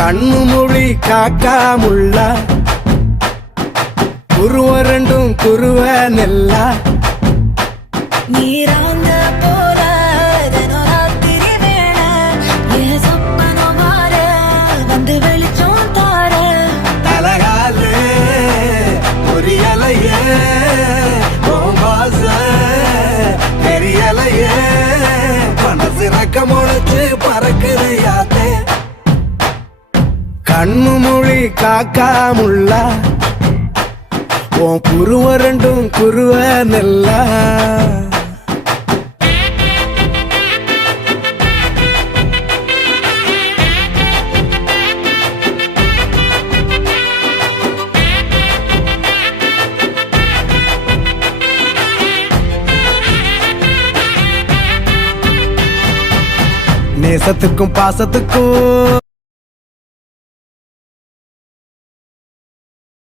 கண்ணு மொழி காக்காமுள்ள குருவ ரெண்டும் குருவ நெல்லா நீராங்க போல தினராத்திரி வேளை என் சொப்பனம் மாற வந்து வெளிச்சம் தார தலகாலே பொரியலையே ஓம்பாச பெரியலையே மனசு ரக்க முளைச்சு பறக்குதையாத்தே கண்ணு மொழி காக்காமுள்ள உன் குருவ ரெண்டும் குருவ நெல்லா நேசத்துக்கும் பாசத்துக்கும்